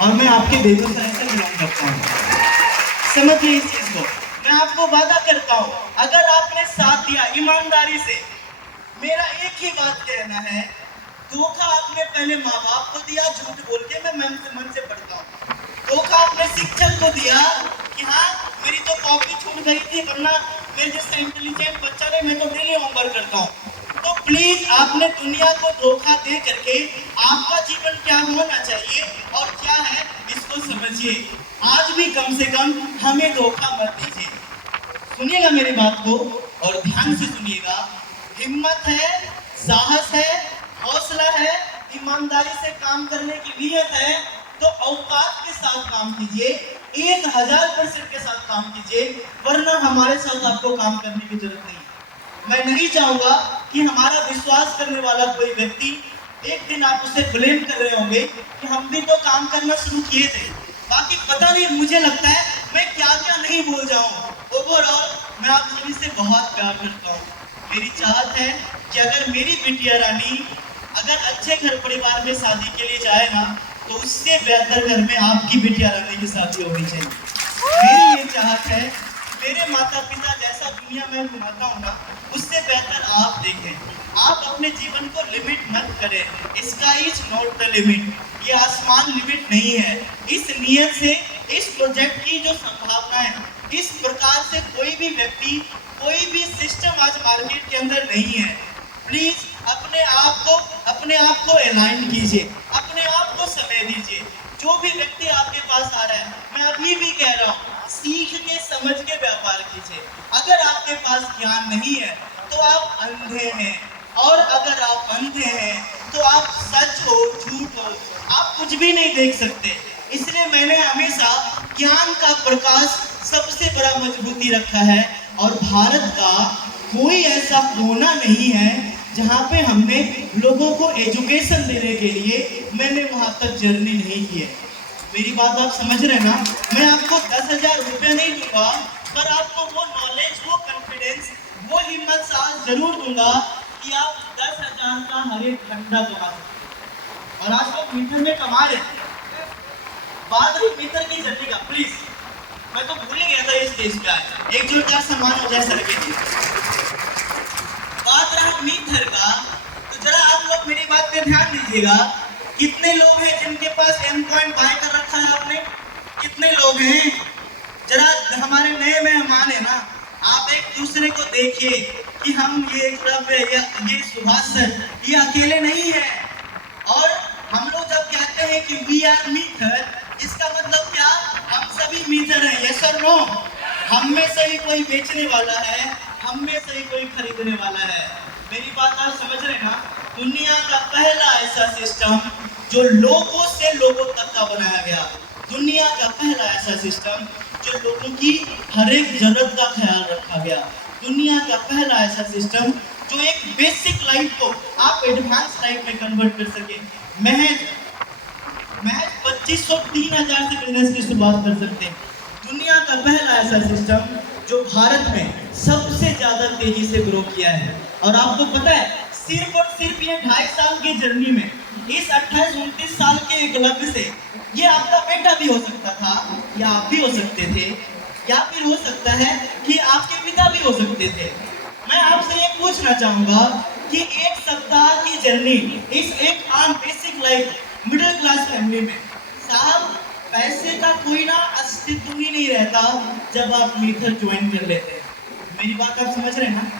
और मैं आपके बेगूसराय से बिलोंग करता हूँ। समझिए इस चीज को। मैं आपको वादा करता हूँ, अगर आपने साथ दिया ईमानदारी से, मेरा एक ही बात कहना है, धोखा आपने पहले माँ बाप को दिया झूठ बोल के, मैं मन से पढ़ता हूँ। धोखा आपने शिक्षक को दिया कि हाँ मेरी तो कॉपी छूट गई थी, वरना मेरे जैसा इंटेलिजेंट बच्चा ने मैं तो डेली होमवर्क करता हूँ। तो प्लीज आपने दुनिया को धोखा दे करके आपका जीवन क्या होना चाहिए और क्या है इसको समझिए। आज भी कम से कम हमें धोखा मत दीजिए। सुनिएगा मेरी बात को और ध्यान से सुनिएगा। हिम्मत है, साहस है, हौसला है, ईमानदारी से काम करने की नीयत है तो औकात के साथ काम कीजिए, 1000% के साथ काम कीजिए, वरना हमारे साथ आपको काम करने की जरूरत नहीं। मैं नहीं चाहूंगा कि हमारा विश्वास करने वाला कोई व्यक्ति एक दिन आप उसे ब्लेम कर रहे होंगे कि हम भी तो काम करना शुरू किए थे, बाकी पता नहीं मुझे लगता है मैं क्या क्या नहीं भूल जाऊं। ओवरऑल मैं आप सभी से बहुत प्यार करता हूँ। मेरी चाहत है कि अगर मेरी बिटिया रानी अगर अच्छे घर परिवार में शादी के लिए जाए ना, तो उससे बेहतर घर में आपकी बिटिया रानी की शादी होनी चाहिए। मेरी ये चाहत है, मेरे माता पिता जैसा दुनिया में घुमाता हूँ ना, उससे बेहतर आप देखें। आप अपने जीवन को लिमिट मत करें। Sky is not the limit, ये आसमान लिमिट नहीं है। इस नियत से इस प्रोजेक्ट की जो संभावना है, इस प्रकार से कोई भी व्यक्ति, कोई भी सिस्टम आज मार्केट के अंदर नहीं है। प्लीज अपने आप को अलाइन कीजिए, अपने आप को समय दीजिए। जो भी व्यक्ति आपके पास आ रहा है, मैं अभी भी कह रहा हूँ, सीख के समझ के व्यापार कीजिए। अगर आपके पास ज्ञान नहीं है तो आप अंधे हैं, और अगर आप अंधे हैं तो आप सच हो झूठ हो आप कुछ भी नहीं देख सकते। इसलिए मैंने हमेशा ज्ञान का प्रकाश सबसे बड़ा मजबूती रखा है, और भारत का कोई ऐसा कोना नहीं है जहाँ पे हमने लोगों को एजुकेशन देने के लिए मैंने वहाँ तक जर्नी नहीं की है। मेरी बात आप समझ रहे ना? मैं आपको 10,000 रुपये नहीं दूंगा, पर आपको वो नॉलेज, वो कॉन्फिडेंस, वो हिम्मत साहस जरूर दूंगा कि आप 10,000 का हर एक घंटा कमा सकते। और आज लोग मीटर में कमा रहे हैं, बात रही मीटर की जर्नी का। प्लीज, मैं तो भूल गया था ये स्टेज पे आए, एक जोरदार सम्मान हो जाए सर के लिए। बात रहा मीटर का, तो जरा आप लोग मेरी बात पे ध्यान दीजिएगा। कितने लोग हैं जिनके पास एम पॉइंट बाय कर रखा है आपने? कितने लोग हैं? जरा हमारे नए मेहमान है ना, आप एक दूसरे को देखिए कि हम ये ये सुभाष सर ये अकेले नहीं है। और हम लोग जब कहते हैं कि वी आर मीटर, इसका मतलब क्या? हम सभी मीटर हैं। यस और नो? हम में से ही कोई बेचने वाला है, हम में से ही कोई खरीदने वाला है। मेरी बात आप समझ रहे ना? दुनिया का पहला ऐसा सिस्टम जो लोगों से लोगों तक का बनाया गया, दुनिया का पहला ऐसा सिस्टम जो लोगों की हर एक जरूरत का ख्याल रखा गया, दुनिया का पहला ऐसा सिस्टम जो एक बेसिक लाइफ को आप एडवांस लाइफ में कन्वर्ट कर सके। महज 25-30 हजार से बिजनेस की शुरुआत कर सकते हैं। दुनिया का पहला ऐसा सिस्टम जो भारत में सबसे ज्यादा तेजी से ग्रो किया है। और आपको पता है, सिर्फ और सिर्फ ये 2.5 साल की जर्नी में, इस 28-29 साल के एकलव्य से, ये आपका बेटा भी हो सकता था, या आप भी हो सकते थे, या फिर हो सकता है कि आपके पिता भी हो सकते थे। मैं आपसे ये पूछना चाहूंगा कि एक सप्ताह की जर्नी, इस एक आम basic life middle class family में, साहब पैसे का कोई ना अस्तित्व ही नहीं रहता जब आप मीटर ज्वाइन कर लेते हैं। मेरी बात आप समझ रहे हैं ना?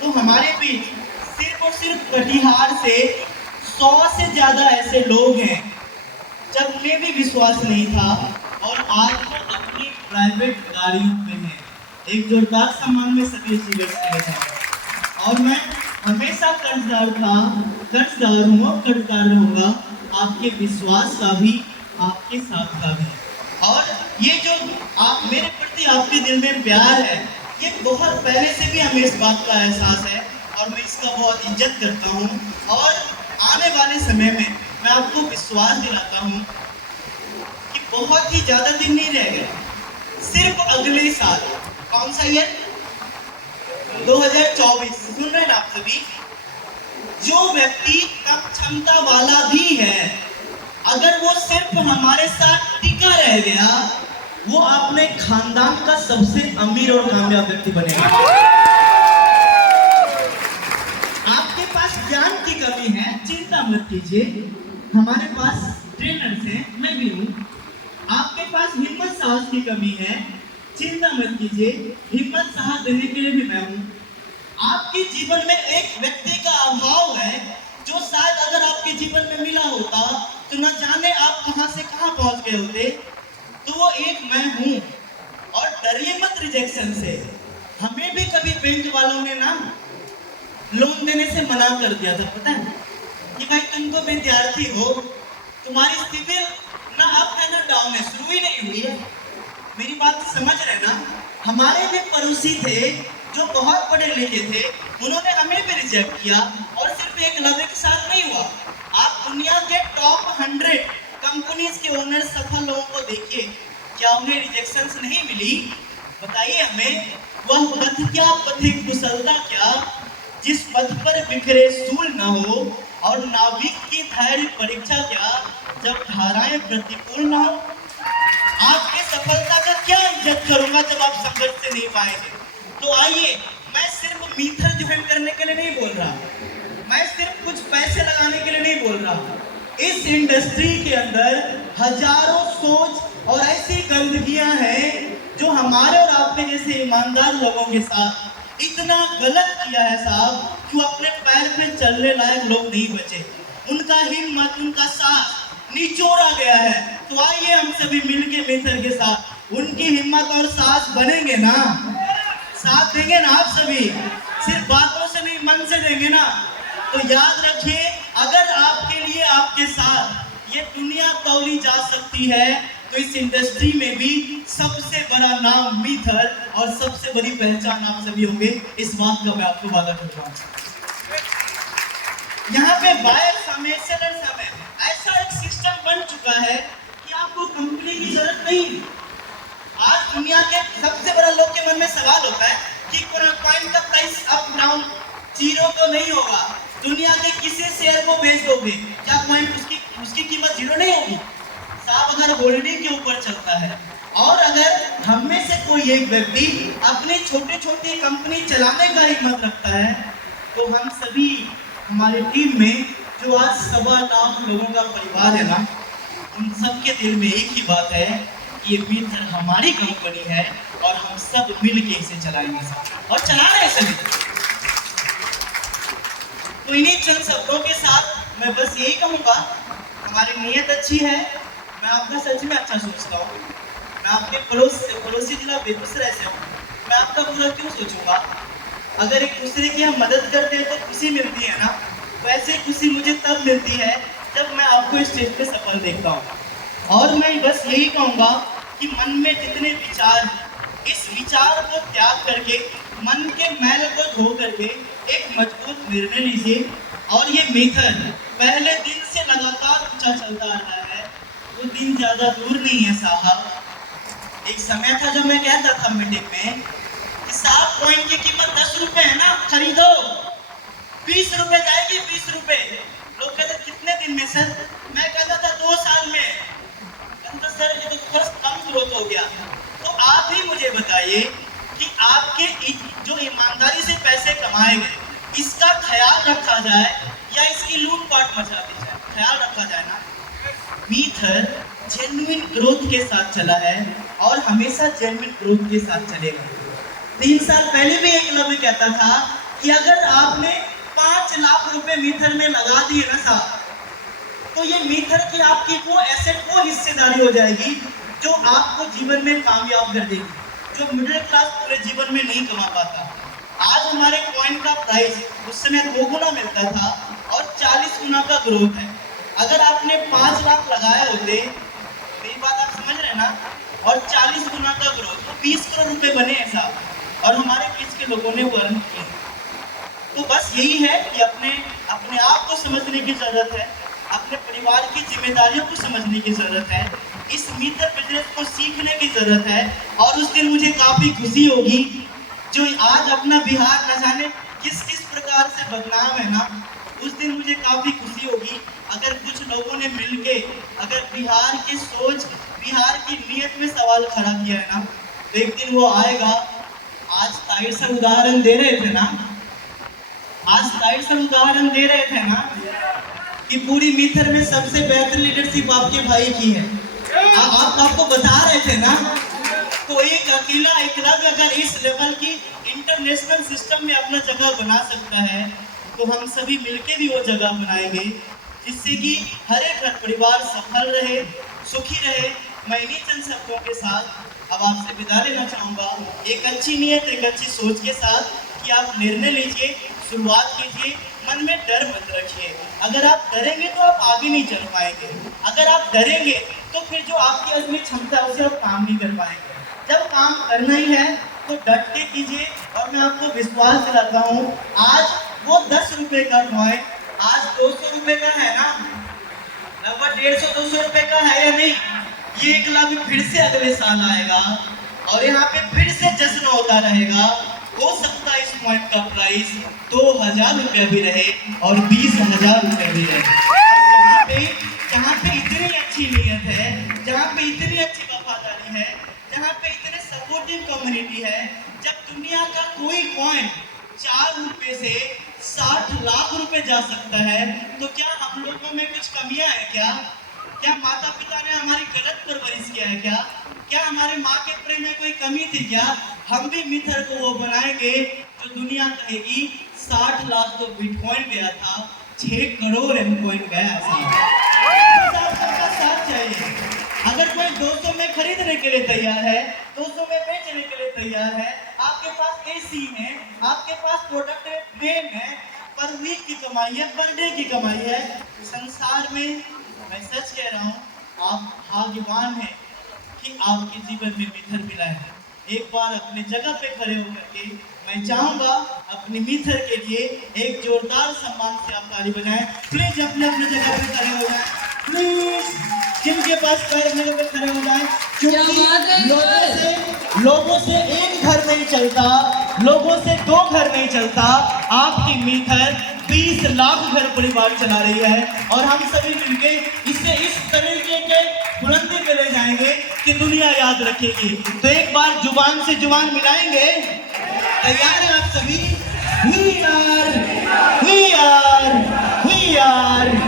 तो हमारे बीच सिर्फ और सिर्फ कटिहार से 100 से ज्यादा ऐसे लोग हैं जब उन्हें भी विश्वास नहीं था, और आज वो अपनी प्राइवेट गाड़ियों में है। एक जोरदार सम्मान में सभी अचीवर्स के लिए था। और मैं हमेशा कर्जदार था, कर्जदार हूँ और कर्जदार रहूंगा, आपके विश्वास का भी, आपके साथ का भी। और ये जो आप मेरे प्रति आपके दिल में प्यार है, ये बहुत पहले से भी हमें इस बात का एहसास है, और मैं इसका बहुत इज्जत करता हूँ। और आने वाले समय में मैं आपको विश्वास दिलाता हूँ कि बहुत ही ज्यादा दिन नहीं रह गए, सिर्फ अगले साल, कौन सा ईयर? 2024। सुन रहे हैं आप सभी? जो व्यक्ति कम क्षमता वाला भी है, अगर वो सिर्फ हमारे साथ टिका रह गया, वो अपने खानदान का सबसे अमीर और कामयाब व्यक्ति बनेगा। आपके पास ज्ञान की कमी है, चिंता मत कीजिए, हमारे पास ट्रेनर्स हैं, मैं भी हूँ। आपके पास हिम्मत साहस की कमी है, चिंता मत कीजिए, हिम्मत साहस देने के लिए भी मैं हूँ। आपके जीवन में एक व्यक्ति का अभाव है जो शायद अगर आपके जीवन में मिला होता तो न जाने आप कहां से कहां पहुंच गए होते। तो वो एक मैं हूं। और डरिए मत रिजेक्शन से। हमें भी कभी बैंक वालों ने ना लोन देने से मना कर दिया था, पता है कि भाई तुम तो विद्यार्थी हो, तुम्हारी सिविल ना अप है ना डाउन है, शुरू ही नहीं हुई है। मेरी बात समझ रहे ना। हमारे भी पड़ोसी थे जो बहुत पढ़े लिखे थे, उन्होंने हमें भी रिजेक्ट किया। और सिर्फ एक लवे के साथ नहीं हुआ, आप दुनिया के टॉप 100 कंपनीज के ओनर सफल लोगों को देखिए, क्या उन्हें रिजेक्शंस नहीं मिली? बताइए हमें, वह पथ क्या, पथिक कुशलता क्या, जिस पथ पर बिखरे सूल न हो, और नाविक की धैर्य परीक्षा क्या, जब धाराएं प्रतिकूल न हो। आपकी सफलता का क्या इज्जत करूंगा जब आप संघर्ष से नहीं पाएंगे? तो आइए, मैं सिर्फ मीथर ज्वाइन करने के लिए नहीं बोल रहा, मैं सिर्फ कुछ पैसे लगाने के लिए नहीं बोल रहा। इस इंडस्ट्री के अंदर हजारों सोच और ऐसी गंदगियां हैं जो हमारे और आपके जैसे ईमानदार लोगों के साथ इतना गलत किया है साहब कि वो अपने पैर पे चलने लायक लोग नहीं बचे। उनका हिम्मत, उनका साथ निचोड़ा गया है। तो आइए हम सभी मिलके मीथर के साथ उनकी हिम्मत और साथ बनेंगे ना, साथ देंगे ना आप सभी, सिर्फ बातों से नहीं मन से देंगे ना। तो याद रखिए, अगर आपके लिए आपके साथ ये दुनिया तौली जा सकती है तो इस इंडस्ट्री में भी सबसे बड़ा नाम मीथर और सबसे बड़ी पहचान आप सभी होंगे। इस बात का मैं आपको वादा कर रहा हूँ। यहाँ पे बायर समय, सेलर समय, ऐसा एक सिस्टम बन चुका है कि आपको कंपनी की जरूरत नहीं। आज दुनिया के सबसे बड़ा लोग के मन में सवाल होता है कि कॉइन का प्राइस अप डाउन जीरो तो नहीं होगा, दुनिया के किसी शेयर को बेच दोगे क्या कॉइन उसकी कीमत जीरो नहीं होगी? साहब, अगर होल्डिंग के ऊपर चलता है और अगर हम में से कोई एक व्यक्ति अपनी छोटी छोटी कंपनी चलाने का हिम्मत रखता है तो हम सभी, हमारी टीम में जो आज 1.25 लाख लोगों का परिवार है ना, उन सबके दिल में एक ही बात है, ये मीथर हमारी कंपनी है और हम सब मिल के इसे चलाएंगे और चला रहे हैं सभी। तो इन्हीं चंद शब्दों के साथ मैं बस यही कहूँगा, हमारी नीयत अच्छी है, मैं आपका सच में अच्छा सोचता हूँ। मैं आपके पड़ोसी जिला बेगूसराय से हूँ, मैं आपका बुरा क्यों सोचूंगा? अगर एक दूसरे की हम मदद करते हैं तो खुशी मिलती है ना, वैसे खुशी मुझे तब मिलती है जब मैं आपको स्टेज पे सफल देखता हूँ। और मैं बस यही कहूँगा कि मन में जितने विचार, इस विचार को त्याग करके, मन के मैल को धो करके एक मजबूत निर्णय लीजिए। और ये मीथर पहले दिन से लगातार ऊंचा चलता रहा है, वो दिन ज्यादा दूर नहीं है साहब। एक समय था जब मैं कहता था मीटिंग में कि 7 कॉइन की कीमत 10 रुपए है ना, खरीदो, 20 रुपए जाएगी, 20 रुपए। लोग कहते कितने दिन में सर? मैं कहता था 2 साल में। कहता सर ये तो थोड़ा कम ग्रोथ हो गया। तो आप ही मुझे बताइए कि आपके जो ईमानदारी से पैसे कमाए गए, इसका ख्याल रखा जाए या इसकी लूटपाट मचा दी जाए? ख्याल रखा जाए ना। मीथर जेन्युइन ग्रोथ के साथ चला है और हमेशा जेन्युइन ग्रोथ के साथ चलेगा। 3 साल पहले भी एक लवी कहता था कि अगर आपने 5 लाख रुपए मीथर में लगा दिए ना साहब, तो ये मीथर की आपकी वो एसेट, वो हिस्सेदारी हो जाएगी जो आपको जीवन में कामयाब कर देगी, जो मिडिल क्लास पूरे जीवन में नहीं कमा पाता। आज हमारे कॉइन का प्राइस उस समय 2 गुना मिलता था और 40 गुना का ग्रोथ है। अगर आपने 5 लाख लगाए होते, मेरी बात आप समझ रहे ना, और 40 गुना का ग्रोथ, तो 20 करोड़ रुपए बने हैं साहब, और हमारे बीच के लोगों ने वो अर्न किए। तो बस यही है कि अपने आप को समझने की जरूरत है, अपने परिवार की जिम्मेदारियों को समझने की जरूरत है, इस मीथर बिजनेस को सीखने की जरूरत है। और उस दिन मुझे काफी खुशी होगी जो आज अपना बिहार न जाने किस किस प्रकार से बदनाम है ना, उस दिन मुझे काफ़ी खुशी होगी अगर कुछ लोगों ने मिलके अगर बिहार की सोच, बिहार की नीयत में सवाल खड़ा किया है ना, तो एक दिन वो आएगा। आज ताहिर सर उदाहरण दे रहे थे ना, आज ताहिर सर उदाहरण दे रहे थे ना कि पूरी मीथर में सबसे बेहतर लीडरशिप आपके भाई की है। आपको बता रहे थे ना, तो एक अकेला एकलव्य अगर इस लेवल की इंटरनेशनल सिस्टम में अपना जगह बना सकता है, तो हम सभी मिलके भी वो जगह बनाएंगे, जिससे कि हर एक घर परिवार सफल रहे, सुखी रहे। मैं इन्हीं चंद शब्दों के साथ अब आपसे विदा लेना चाहूँगा, एक अच्छी नीयत, एक अच्छी सोच के साथ कि आप निर्णय लीजिए, शुरुआत कीजिए, मन में डर मत रखिए। अगर आप डरेंगे तो आप आगे नहीं चल पाएंगे। अगर आप डरेंगे तो फिर जो आपकी असली क्षमता है उसे आप काम नहीं कर पाएंगे। जब काम करना ही है तो डट के कीजिए। और मैं आपको विश्वास दिलाता हूँ, आज वो 10 रुपए का कॉइन आज 200 रुपए का है ना, लगभग 150-200 रुपए का है या नहीं। ये एकलव्य फिर से अगले साल आएगा और यहाँ पे फिर से जश्न होता रहेगा। हो सकता है इस पॉइंट का प्राइस 2000 रुपया भी रहे और 20,000 रुपया भी रहे। जहाँ पे इतनी अच्छी नीयत है, जहाँ पे इतनी अच्छी वफादारी है, जहाँ पे इतने सपोर्टिव कम्युनिटी है, जब दुनिया का कोई कॉइन 4 रुपए से 60 लाख रुपए जा सकता है, तो क्या हम लोगों में कुछ कमियां है क्या? क्या माता पिता ने हमारी गलत परवरिश किया है क्या? क्या हमारे माँ के प्रेम में कोई कमी थी क्या? हम भी मिथर को वो बनाएंगे जो दुनिया कहेगी 60 लाख तो बिटकॉइन गया था, 6 करोड़ एमकॉइन गया सबका साथ चाहिए। अगर कोई 200 में खरीदने के लिए तैयार है, 200 में बेचने के लिए तैयार है, आपके पास एसी है, आपके पास प्रोडक्ट है, ट्रेन है, पर वीक की कमाई है, पर डे की कमाई है, संसार में मैं सच कह रहा हूँ, आप भाग्यवान हैं कि आपके जीवन में मिथर मिला है। एक बार अपने जगह पे खड़े होकर के मैं चाहूंगा अपनी मिथर के लिए एक जोरदार सम्मान से आप ताली बजाएं। प्लीज अपने अपने जगह पे खड़े हो जाएं, प्लीज जिनके पास पैर जगह पे खड़े हो जाएं, क्योंकि लोगों से एक घर नहीं चलता, लोगों से 2 घर नहीं चलता। आपकी मिथर 20 लाख घर परिवार चला रही है और हम सभी मिलके इसे इस तरीके के बुलंदी पे ले जाएंगे कि दुनिया याद रखेगी। तो एक बार जुबान से जुबान मिलाएंगे, तैयार हैं आप सभी? We are